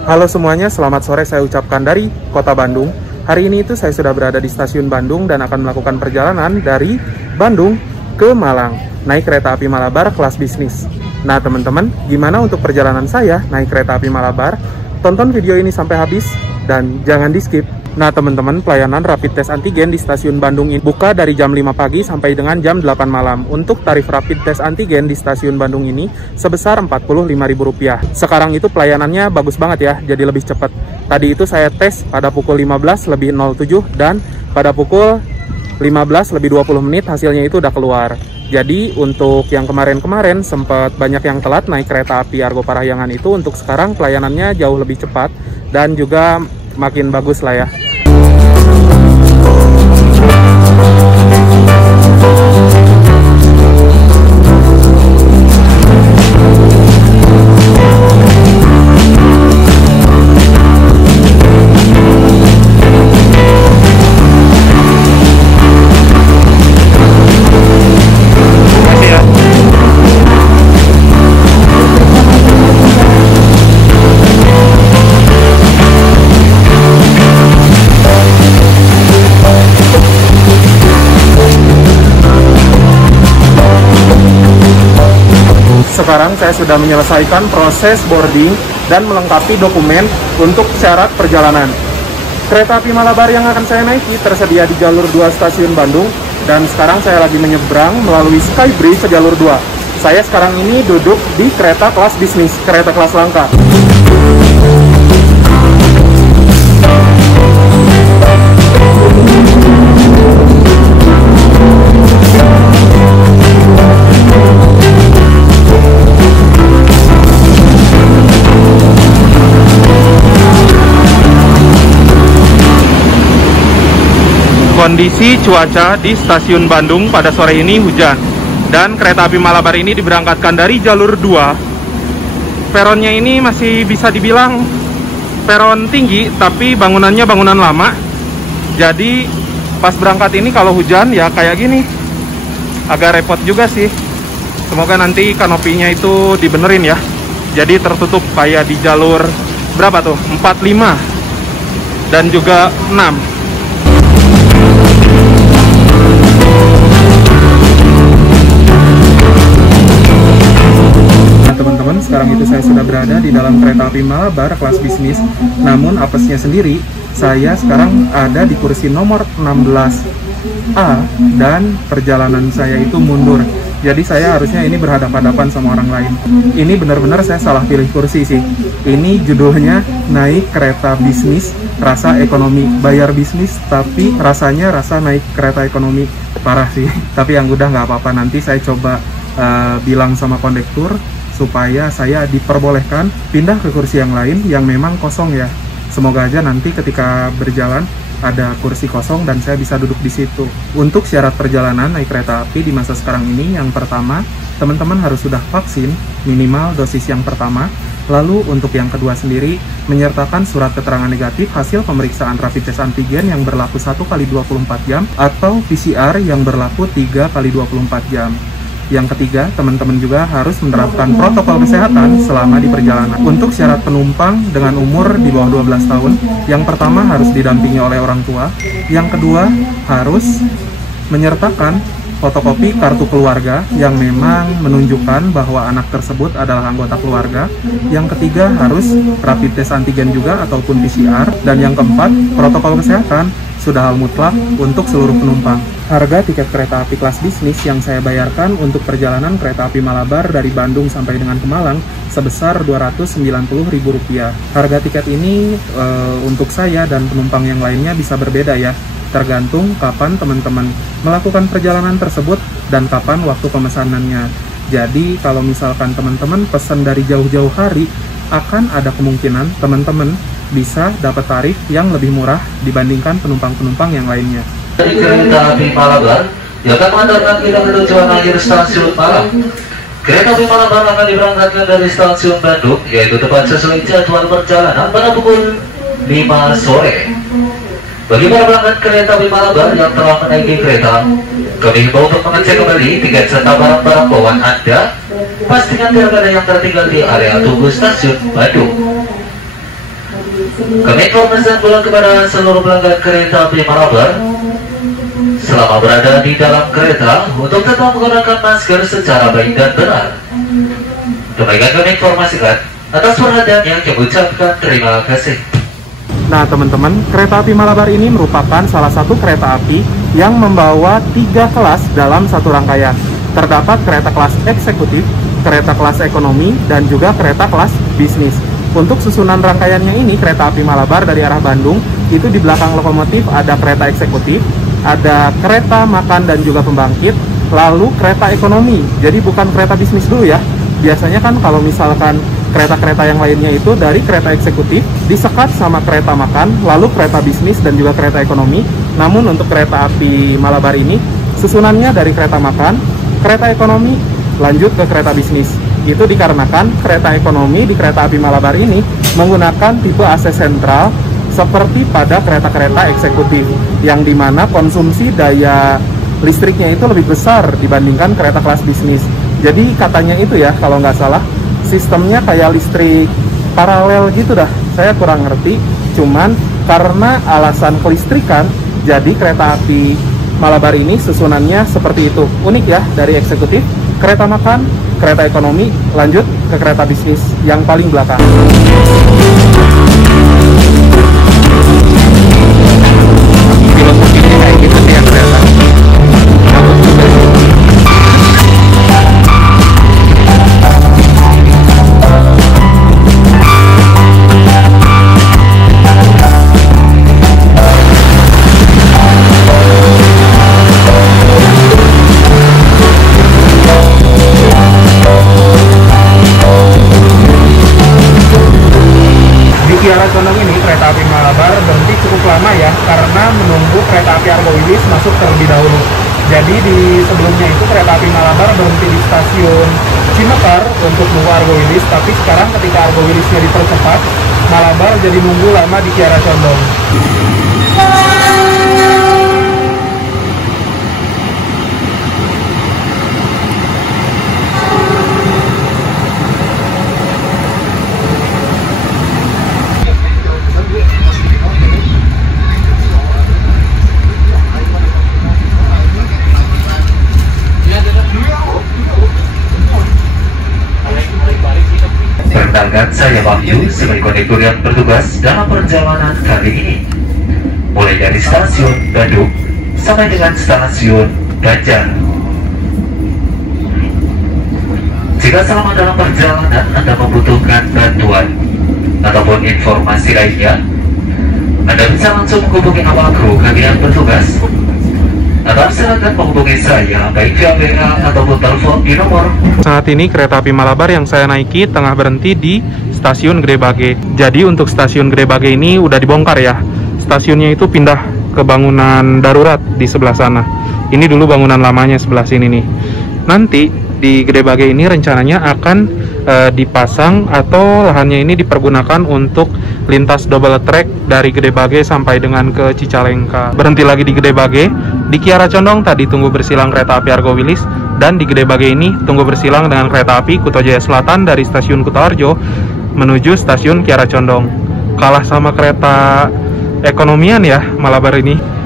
Halo semuanya, selamat sore saya ucapkan dari Kota Bandung. Hari ini itu saya sudah berada di stasiun Bandung dan akan melakukan perjalanan dari Bandung ke Malang, naik kereta api Malabar kelas bisnis. Nah teman-teman, gimana untuk perjalanan saya naik kereta api Malabar? Tonton video ini sampai habis dan jangan di skip. Nah teman-teman, pelayanan rapid test antigen di stasiun Bandung ini buka dari jam 5 pagi sampai dengan jam 8 malam. Untuk tarif rapid test antigen di stasiun Bandung ini sebesar Rp45.000. Sekarang itu pelayanannya bagus banget ya, jadi lebih cepat. Tadi itu saya tes pada pukul 15:07 dan pada pukul 15:20 hasilnya itu udah keluar. Jadi untuk yang kemarin-kemarin sempat banyak yang telat naik kereta api Argo Parahyangan itu, untuk sekarang pelayanannya jauh lebih cepat dan juga makin bagus lah ya. Sekarang saya sudah menyelesaikan proses boarding dan melengkapi dokumen untuk syarat perjalanan. Kereta api Malabar yang akan saya naiki tersedia di jalur 2 stasiun Bandung, dan sekarang saya lagi menyeberang melalui Skybridge ke jalur 2. Saya sekarang ini duduk di kereta kelas bisnis, kereta kelas langka. Kondisi cuaca di stasiun Bandung pada sore ini hujan, dan kereta api Malabar ini diberangkatkan dari jalur 2. Peronnya ini masih bisa dibilang peron tinggi, tapi bangunannya bangunan lama. Jadi pas berangkat ini kalau hujan ya kayak gini, agak repot juga sih. Semoga nanti kanopinya itu dibenerin ya, jadi tertutup kayak di jalur berapa tuh, 45 dan juga 6. Teman-teman, sekarang itu saya sudah berada di dalam kereta api Malabar kelas bisnis. Namun apesnya sendiri, saya sekarang ada di kursi nomor 16A dan perjalanan saya itu mundur. Jadi saya harusnya ini berhadapan-hadapan sama orang lain. Ini benar-benar saya salah pilih kursi sih. Ini judulnya naik kereta bisnis rasa ekonomi. Bayar bisnis tapi rasanya rasa naik kereta ekonomi. Parah sih. Tapi yang udah nggak apa-apa, nanti saya coba bilang sama kondektur supaya saya diperbolehkan pindah ke kursi yang lain yang memang kosong ya. Semoga aja nanti ketika berjalan ada kursi kosong dan saya bisa duduk di situ. Untuk syarat perjalanan naik kereta api di masa sekarang ini, yang pertama, teman-teman harus sudah vaksin minimal dosis yang pertama. Lalu untuk yang kedua sendiri, menyertakan surat keterangan negatif hasil pemeriksaan rapid test antigen yang berlaku 1x24 jam atau PCR yang berlaku 3x24 jam. Yang ketiga, teman-teman juga harus menerapkan protokol kesehatan selama di perjalanan. Untuk syarat penumpang dengan umur di bawah 12 tahun, yang pertama harus didampingi oleh orang tua. Yang kedua, harus menyertakan fotokopi kartu keluarga yang memang menunjukkan bahwa anak tersebut adalah anggota keluarga. Yang ketiga, harus rapid test antigen juga ataupun PCR. Dan yang keempat, protokol kesehatan sudah hal mutlak untuk seluruh penumpang. Harga tiket kereta api kelas bisnis yang saya bayarkan untuk perjalanan kereta api Malabar dari Bandung sampai dengan ke Malang sebesar Rp290.000. Harga tiket ini untuk saya dan penumpang yang lainnya bisa berbeda ya, tergantung kapan teman-teman melakukan perjalanan tersebut dan kapan waktu pemesanannya. Jadi kalau misalkan teman-teman pesan dari jauh-jauh hari, akan ada kemungkinan teman-teman bisa dapat tarif yang lebih murah dibandingkan penumpang-penumpang yang lainnya. Dari kereta api Malabar yang akan mengantarkan kita menuju akhir stasiun Malang. Kereta api Malabar akan diberangkatkan dari stasiun Bandung, yaitu tepat sesuai jadwal perjalanan pada pukul 5 sore. Bagi para pelanggan kereta api Malabar yang telah menaiki kereta, kami himbau untuk mengecek kembali tiket serta barang-barang bawaan Anda. Pastikan tidak ada yang tertinggal di area tunggu stasiun Bandung. Kami informasikan pula kepada seluruh pelanggan kereta api Malabar, selama berada di dalam kereta untuk tetap menggunakan masker secara baik dan benar. Demikian kami informasikan. Atas perhatiannya kami ucapkan terima kasih. Nah teman-teman, kereta api Malabar ini merupakan salah satu kereta api yang membawa 3 kelas dalam satu rangkaian. Terdapat kereta kelas eksekutif, kereta kelas ekonomi, dan juga kereta kelas bisnis. Untuk susunan rangkaiannya ini, kereta api Malabar dari arah Bandung, itu di belakang lokomotif ada kereta eksekutif, ada kereta makan dan juga pembangkit, lalu kereta ekonomi. Jadi bukan kereta bisnis dulu ya. Biasanya kan kalau misalkan kereta-kereta yang lainnya itu dari kereta eksekutif disekat sama kereta makan, lalu kereta bisnis dan juga kereta ekonomi. Namun untuk kereta api Malabar ini susunannya dari kereta makan, kereta ekonomi, lanjut ke kereta bisnis. Itu dikarenakan kereta ekonomi di kereta api Malabar ini menggunakan tipe AC sentral seperti pada kereta-kereta eksekutif, yang dimana konsumsi daya listriknya itu lebih besar dibandingkan kereta kelas bisnis. Jadi katanya itu ya, kalau nggak salah, sistemnya kayak listrik paralel gitu dah. Saya kurang ngerti, cuman karena alasan kelistrikan, jadi kereta api Malabar ini susunannya seperti itu. Unik ya, dari eksekutif, kereta makan, kereta ekonomi, lanjut ke kereta bisnis yang paling belakang. Filosofinya kayak gitu sih yang kereta. Kiara Condong ini kereta api Malabar berhenti cukup lama ya, karena menunggu kereta api Argo Wilis masuk terlebih dahulu. Jadi di sebelumnya itu kereta api Malabar berhenti di stasiun Cimekar untuk nunggu Argo Wilis, tapi sekarang ketika Argo Wilisnya dipercepat, Malabar jadi nunggu lama di Kiara Condong. Perkenalkan, saya Wahyu sebagai kondektur yang bertugas dalam perjalanan kali ini, mulai dari stasiun Bandung sampai dengan stasiun Banjar. Jika selama dalam perjalanan Anda membutuhkan bantuan ataupun informasi lainnya, Anda bisa langsung menghubungi awak kru kami yang bertugas, atau silakan menghubungi saya baik via WA ataupun telepon di nomor. Saat ini kereta api Malabar yang saya naiki tengah berhenti di stasiun Gede Bage. Jadi untuk stasiun Gede Bage ini udah dibongkar ya. Stasiunnya itu pindah ke bangunan darurat di sebelah sana. Ini dulu bangunan lamanya sebelah sini nih. Nanti di Gede Bage ini rencananya akan dipasang atau lahannya ini dipergunakan untuk lintas double track dari Gede Bage sampai dengan ke Cicalengka. Berhenti lagi di Gede Bage. Di Kiara Condong tadi tunggu bersilang kereta api Argo Wilis, dan di Gede Bage ini tunggu bersilang dengan kereta api Kuto Jaya Selatan dari stasiun Kutoarjo menuju stasiun Kiara Condong. Kalah sama kereta ekonomian ya Malabar ini.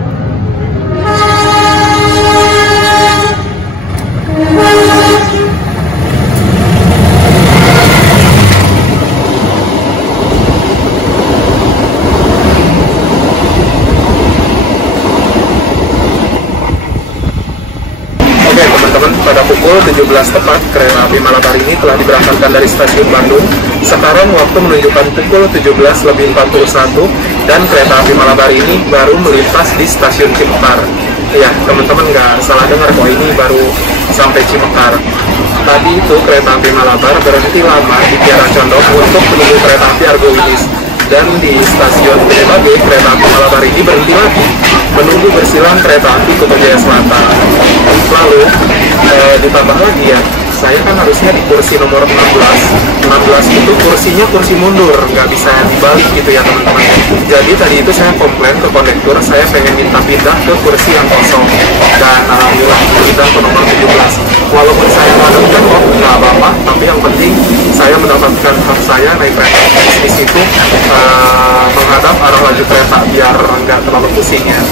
Pada pukul 17 tepat, kereta api Malabar ini telah diberangkatkan dari stasiun Bandung. Sekarang waktu menunjukkan pukul 17:41 dan kereta api Malabar ini baru melintas di stasiun Cimekar. Ya, teman-teman nggak salah dengar kok, ini baru sampai Cimekar. Tadi itu kereta api Malabar berhenti lama di Kiara Condong untuk menunggu kereta api Argo Wilis. Dan di stasiun Gede Bage, kereta api Malabar ini berhenti lagi menunggu bersilang kereta api Kuto Jaya Selatan. Lalu ditambah lagi ya, saya kan harusnya di kursi nomor 16. 16 itu kursinya kursi mundur, nggak bisa dibalik gitu ya teman-teman. Jadi tadi itu saya komplain ke kondektur, saya pengen minta pindah ke kursi yang kosong. Dan alhamdulillah pindah ke nomor 17. Walaupun saya ngadepkan kok nggak apa-apa, tapi yang penting saya mendapatkan hak saya naik kereta bisnis itu menghadap arah laju kereta biar nggak terlalu pusing ya.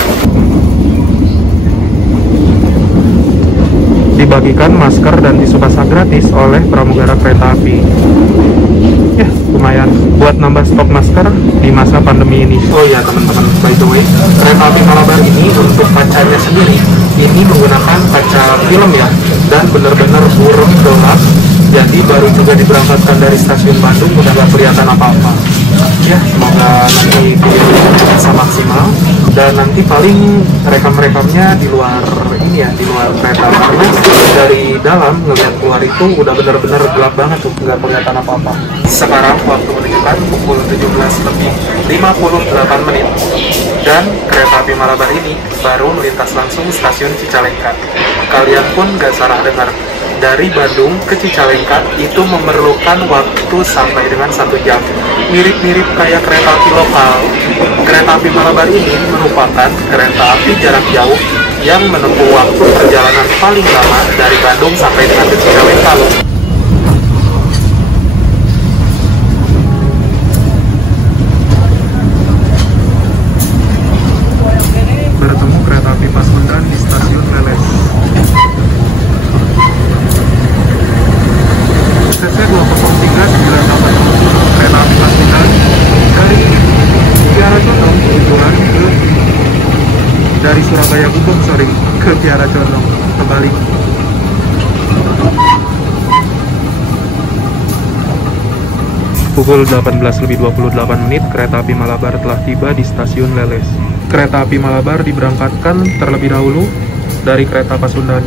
Dibagikan masker dan tisu basah gratis oleh pramugara kereta api. Ya, lumayan buat nambah stok masker di masa pandemi ini. Oh ya teman-teman, by the way, kereta api Malabar ini untuk kacanya sendiri ini menggunakan kaca film ya, dan benar-benar burem gelap. Jadi baru juga diberangkatkan dari stasiun Bandung, udah gak kelihatan apa-apa. Ya, semoga nanti videonya bisa maksimal. Dan nanti paling rekam-rekamnya di luar ini ya, di luar kereta, karena dari dalam ngeliat keluar itu udah bener-bener gelap banget tuh, nggak kelihatan apa-apa. Sekarang waktu menunjukkan pukul 17:58 dan kereta api Malabar ini baru melintas langsung stasiun Cicalengka. Kalian pun nggak salah dengar, dari Bandung ke Cicalengka itu memerlukan waktu sampai dengan 1 jam. Mirip-mirip kayak kereta api lokal. Kereta api Malabar ini merupakan kereta api jarak jauh yang menempuh waktu perjalanan paling lama dari Bandung sampai dengan ke Cicalengka. Bertemu kereta api Pasundan di stasiun Leles. CC 203 kereta api Pasundan dari Kiara Condong tujuan ke dari Surabaya Gubeng ke Kiara Condong kembali. Pukul 18:28 kereta api Malabar telah tiba di stasiun Leles. Kereta api Malabar diberangkatkan terlebih dahulu dari kereta Pasundan.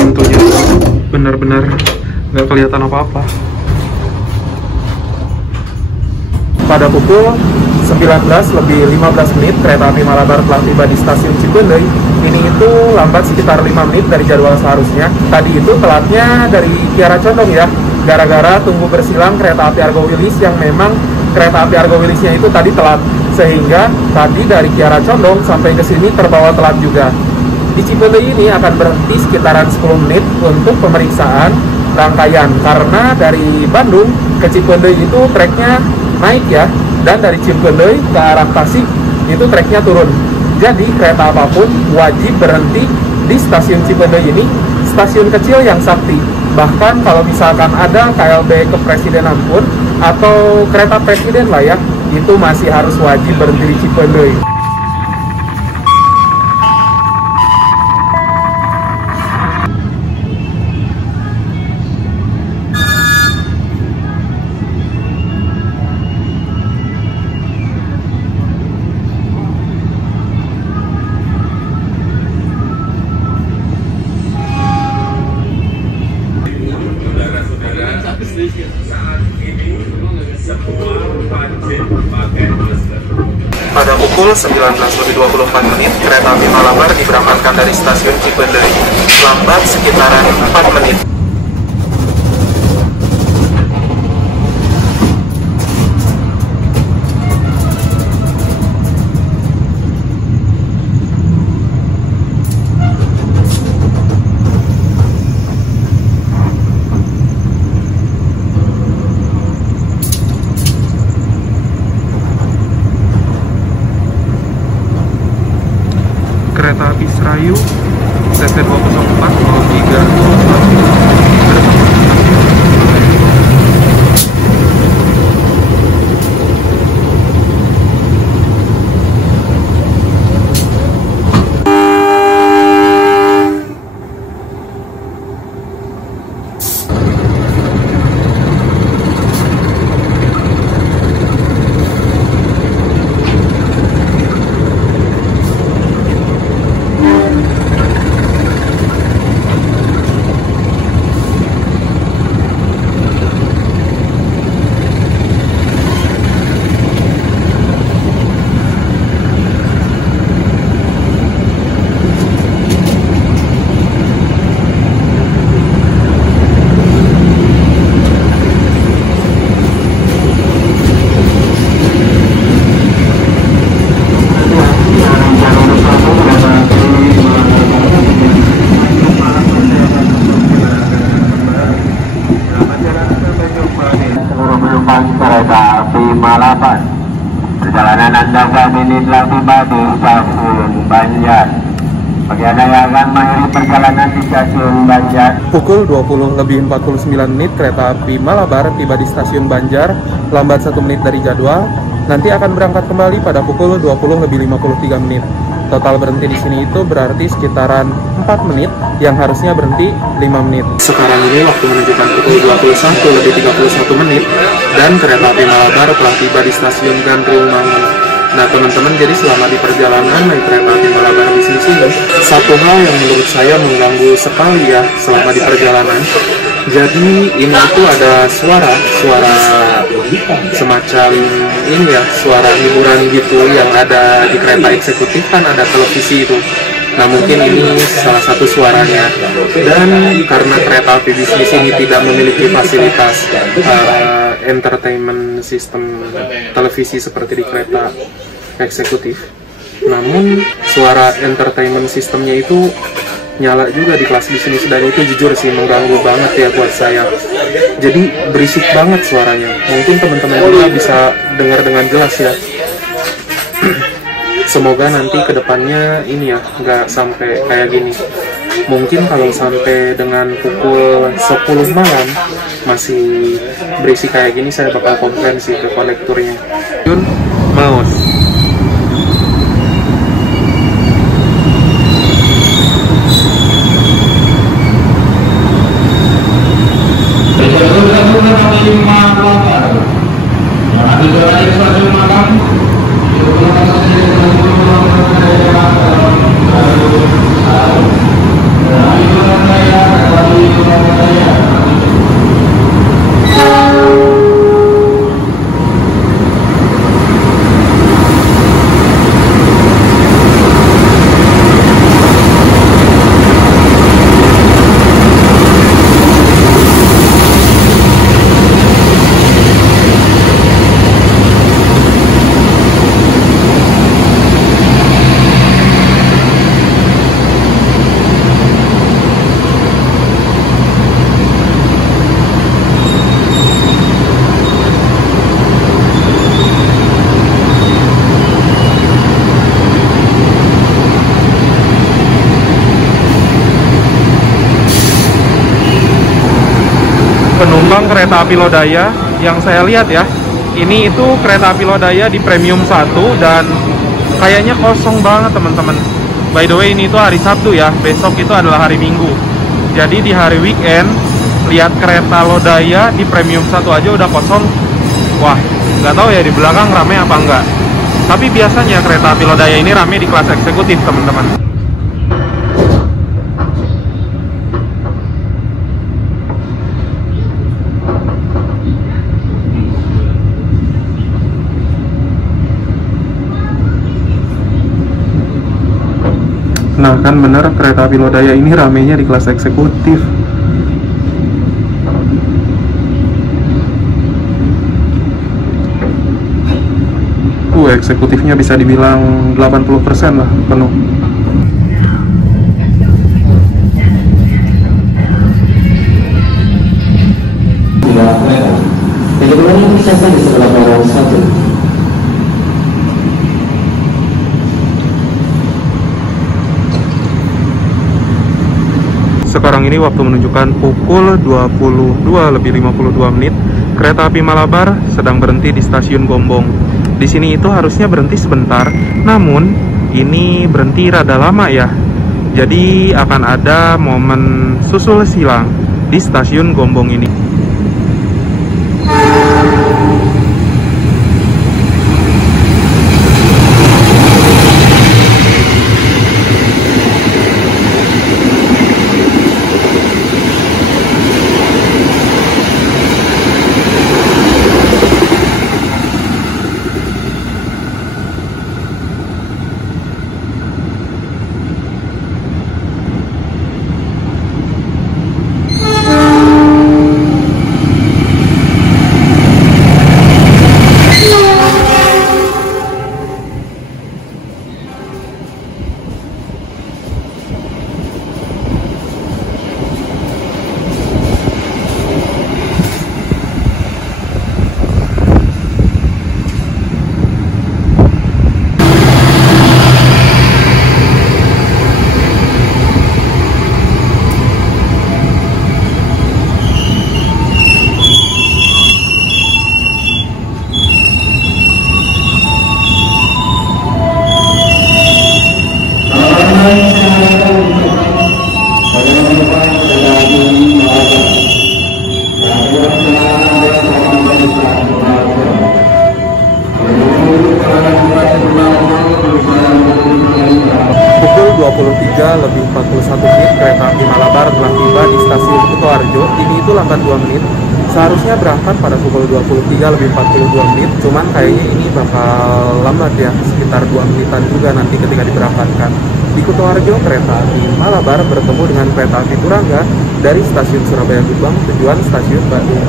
Pintunya benar-benar nggak kelihatan apa-apa. Pada pukul 19:15 kereta api Malabar telah tiba di stasiun Cipeundeuy. Ini itu lambat sekitar 5 menit dari jadwal seharusnya. Tadi itu telatnya dari Kiara Condong ya, gara-gara tunggu bersilang kereta api Argo Wilis yang memang kereta api Argo Wilisnya itu tadi telat, sehingga tadi dari Kiara Condong sampai ke sini terbawa telat juga. Di Cipeundeuy ini akan berhenti sekitaran 10 menit untuk pemeriksaan rangkaian, karena dari Bandung ke Cipeundeuy itu treknya naik ya, dan dari Cipeundeuy ke arah Tasik itu treknya turun. Jadi kereta apapun wajib berhenti di stasiun Cipeundeuy ini, stasiun kecil yang sakti. Bahkan kalau misalkan ada KLB kepresidenan pun atau kereta presiden lah ya, itu masih harus wajib berhenti di Cipeundeuy. Pada pukul 19:24 kereta api Malabar diberangkatkan dari stasiun Cipeundeuy, lambat sekitaran 4 menit. Kereta api Serayu CC 20403 Malabar. Perjalanan Anda saat ini telah tiba di Stasiun Banjar. Bagi Anda yang akan mengakhiri perjalanan di Stasiun Banjar, Pukul 20:49 kereta api Malabar tiba di Stasiun Banjar, lambat 1 menit dari jadwal. Nanti akan berangkat kembali pada pukul 20:53. Total berhenti di sini itu berarti sekitaran 4 menit yang harusnya berhenti 5 menit. Sekarang ini waktu menunjukkan pukul 21:31 dan kereta api Malabar telah tiba di Stasiun Gandrung Mangun. Nah teman-teman, jadi selama di perjalanan naik kereta api Malabar di sini, satu hal yang menurut saya mengganggu sekali ya selama di perjalanan. Jadi ini itu ada suara semacam ini ya, suara hiburan gitu yang ada di kereta eksekutif, kan ada televisi itu. Nah mungkin ini salah satu suaranya. Dan karena kereta api bisnis ini tidak memiliki fasilitas entertainment system televisi seperti di kereta eksekutif, namun suara entertainment sistemnya itu nyala juga di kelas bisnis, dan itu jujur sih mengganggu banget ya buat saya. Jadi berisik banget suaranya. Mungkin teman-teman juga bisa dengar dengan jelas ya. Semoga nanti kedepannya ini ya nggak sampai kayak gini. Mungkin kalau sampai dengan pukul 10 malam masih berisik kayak gini, saya bakal komplain sih ke konektornya. Yun Maus. Penumpang kereta api Lodaya yang saya lihat ya, ini itu kereta api Lodaya di premium 1 dan kayaknya kosong banget teman-teman. By the way, ini itu hari Sabtu ya, besok itu adalah hari Minggu. Jadi di hari weekend lihat kereta Lodaya di premium 1 aja udah kosong. Wah, nggak tahu ya di belakang rame apa enggak. Tapi biasanya kereta api Lodaya ini rame di kelas eksekutif teman-teman. Nah kan bener, kereta api Lodaya ini ramenya di kelas eksekutif. Eksekutifnya bisa dibilang 80% lah penuh. Sekarang ini waktu menunjukkan pukul 22:52. Kereta api Malabar sedang berhenti di Stasiun Gombong. Di sini itu harusnya berhenti sebentar, namun ini berhenti rada lama ya. Jadi akan ada momen susul silang di Stasiun Gombong ini. ini itu lambat 2 menit. Seharusnya berangkat pada pukul 23 lebih 42 menit, cuman kayaknya ini bakal lambat ya, sekitar 2 menitan juga nanti ketika diberangkatkan. Di Kutoarjo, kereta api Malabar bertemu dengan kereta api Turangga dari stasiun Surabaya Gubeng tujuan stasiun Bandung.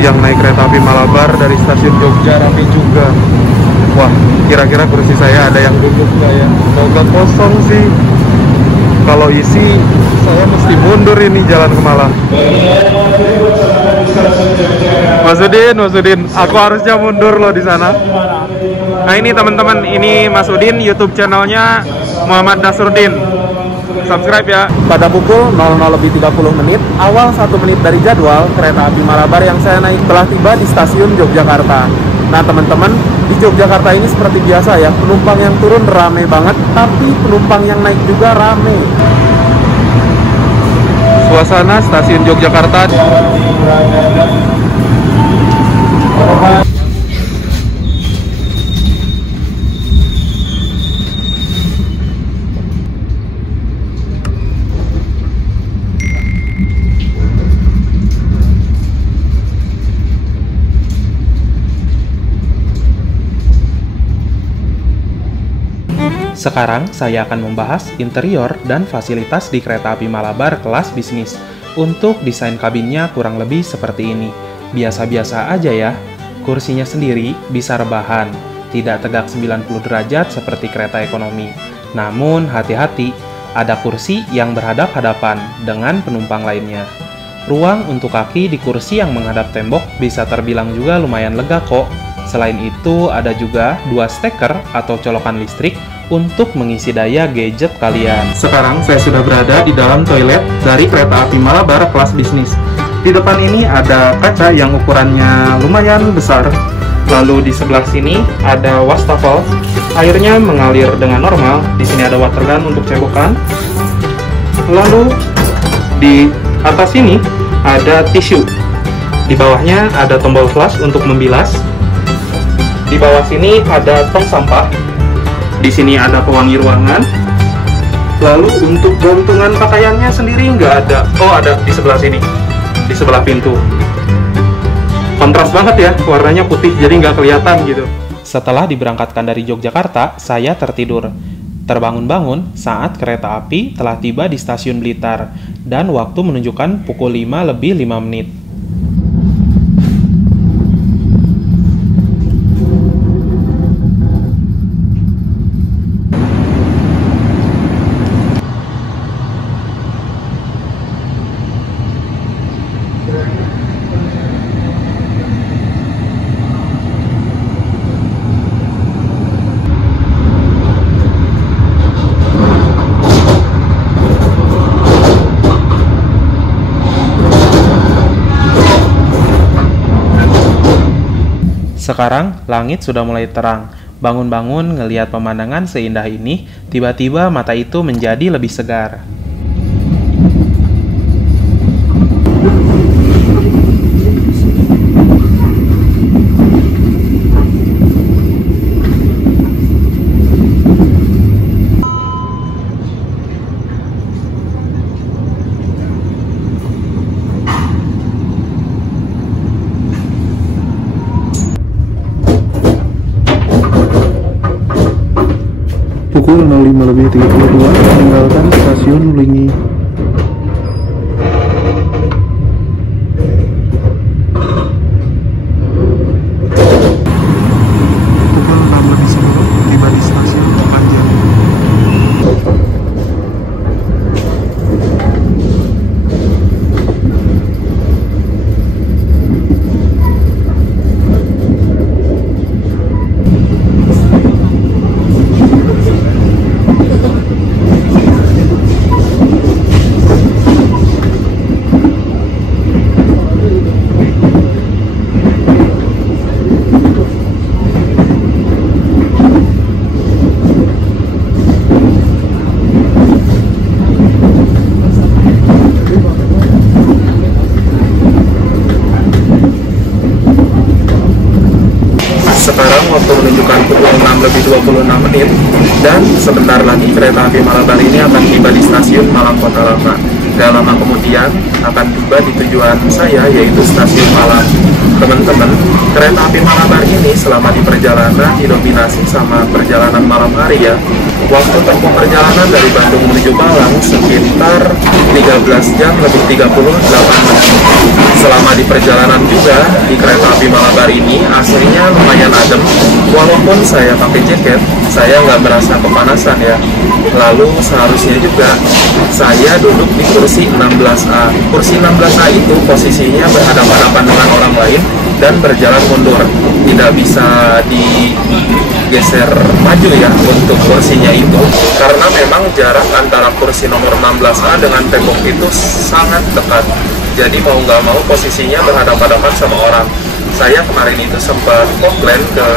Yang naik kereta api Malabar dari stasiun Jogja rame juga. Wah, kira-kira kursi saya ada yang duduk nggak ya? Semoga kosong sih. Kalau isi, saya mesti mundur ini jalan ke Malang. Mas Udin, aku harusnya mundur loh di sana. Nah ini teman-teman, ini Mas Udin, YouTube channelnya Muhammad Nasruddin. Subscribe ya. Pada pukul 00:30 menit, awal 1 menit dari jadwal, kereta api Malabar yang saya naik telah tiba di stasiun Yogyakarta. Nah teman-teman, di Yogyakarta ini seperti biasa ya, penumpang yang turun rame banget, tapi penumpang yang naik juga rame. Suasana stasiun Yogyakarta. Sekarang saya akan membahas interior dan fasilitas di kereta api Malabar kelas bisnis. Untuk desain kabinnya kurang lebih seperti ini. Biasa-biasa aja ya. Kursinya sendiri bisa rebahan, tidak tegak 90 derajat seperti kereta ekonomi. Namun hati-hati, ada kursi yang berhadap-hadapan dengan penumpang lainnya. Ruang untuk kaki di kursi yang menghadap tembok bisa terbilang juga lumayan lega kok. Selain itu, ada juga 2 steker atau colokan listrik untuk mengisi daya gadget kalian. Sekarang saya sudah berada di dalam toilet dari kereta api Malabar kelas bisnis. Di depan ini ada kaca yang ukurannya lumayan besar. Lalu di sebelah sini ada wastafel. Airnya mengalir dengan normal. Di sini ada water gun untuk cebokan. Lalu di atas sini ada tisu. Di bawahnya ada tombol flush untuk membilas. Di bawah sini ada tong sampah. Di sini ada pewangi ruangan. Lalu untuk gantungan pakaiannya sendiri nggak ada. Oh, ada di sebelah sini, di sebelah pintu. Kontras banget ya, warnanya putih jadi nggak kelihatan gitu. Setelah diberangkatkan dari Yogyakarta, saya tertidur. Terbangun-bangun saat kereta api telah tiba di stasiun Blitar dan waktu menunjukkan pukul 5:05 menit. Sekarang langit sudah mulai terang. Bangun-bangun ngelihat pemandangan seindah ini, tiba-tiba mata itu menjadi lebih segar. pukul 05.32 meninggalkan stasiun Ulingi. Pukul 6.10 tiba di stasiun Panjang. Sekarang waktu menunjukkan pukul 6.26 dan sebentar lagi kereta api Malabar ini akan tiba di stasiun Malang Kota Lama. Gak lama kemudian akan tiba di tujuan saya, yaitu stasiun Malang. Teman-teman, kereta api Malabar ini selama di perjalanan didominasi sama perjalanan malam hari ya. Waktu tempuh perjalanan dari Bandung menuju Malang sekitar 13 jam lebih 38 menit. Selama di perjalanan juga di kereta api Malabar ini AC-nya lumayan adem. Walaupun saya pakai jaket, saya nggak merasa kepanasan ya. Lalu seharusnya juga saya duduk di kursi 16A. Kursi 16A itu posisinya berhadapan-hadapan dengan orang lain dan berjalan mundur, tidak bisa digeser maju ya untuk kursinya itu, karena memang jarak antara kursi nomor 16A dengan tembok itu sangat dekat. Jadi mau nggak mau posisinya berhadapan-hadapan sama orang. Saya kemarin itu sempat komplain ke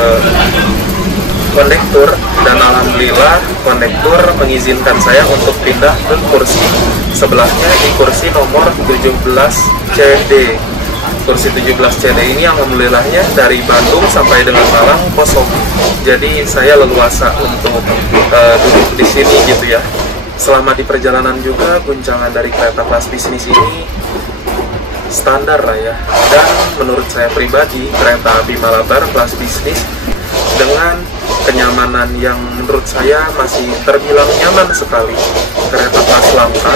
kondektur dan alhamdulillah kondektur mengizinkan saya untuk pindah ke kursi sebelahnya di kursi nomor 17CD. Kursi 17CD ini yang alhamdulillahnya dari Bandung sampai dengan Malang kosong. Jadi saya leluasa untuk duduk di sini gitu ya. Selama di perjalanan juga guncangan dari kereta kelas bisnis ini standar lah ya. Dan menurut saya pribadi kereta api Malabar kelas bisnis dengan kenyamanan yang menurut saya masih terbilang nyaman sekali. Kereta kelas langka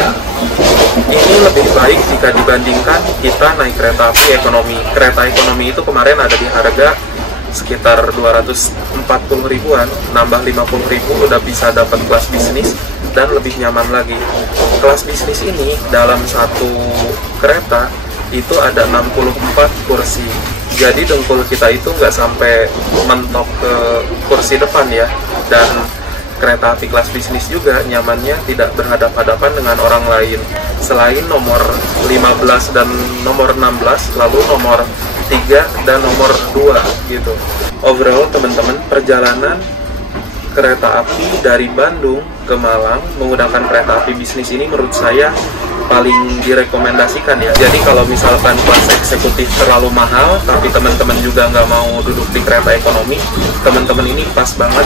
ini lebih baik jika dibandingkan kita naik kereta api ekonomi. Kereta ekonomi itu kemarin ada di harga sekitar 240 ribuan, nambah 50 ribu udah bisa dapat kelas bisnis dan lebih nyaman lagi. Kelas bisnis ini dalam satu kereta itu ada 64 kursi. Jadi dengkul kita itu nggak sampai mentok ke kursi depan ya. Dan kereta api kelas bisnis juga nyamannya tidak berhadapan-hadapan dengan orang lain. Selain nomor 15 dan nomor 16, lalu nomor 3 dan nomor 2 gitu. Overall teman-teman, perjalanan kereta api dari Bandung ke Malang menggunakan kereta api bisnis ini menurut saya paling direkomendasikan ya. Jadi kalau misalkan kelas eksekutif terlalu mahal tapi teman-teman juga nggak mau duduk di kereta ekonomi, teman-teman ini pas banget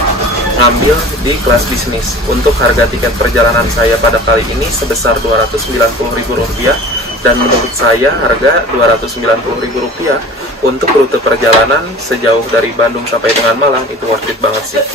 ngambil di kelas bisnis. Untuk harga tiket perjalanan saya pada kali ini sebesar Rp290.000 dan menurut saya harga Rp290.000 untuk rute perjalanan sejauh dari Bandung sampai dengan Malang itu worth it banget sih.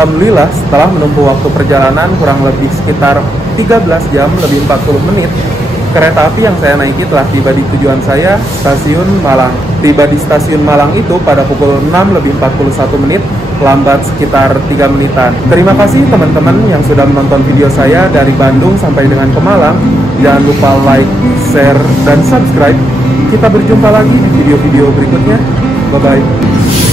Alhamdulillah, setelah menempuh waktu perjalanan kurang lebih sekitar 13 jam lebih 40 menit, kereta api yang saya naiki telah tiba di tujuan saya, stasiun Malang. Tiba di stasiun Malang itu pada pukul 6 lebih 41 menit, lambat sekitar 3 menitan. Terima kasih teman-teman yang sudah menonton video saya dari Bandung sampai dengan ke Malang. Jangan lupa like, share, dan subscribe. Kita berjumpa lagi di video-video berikutnya. Bye-bye.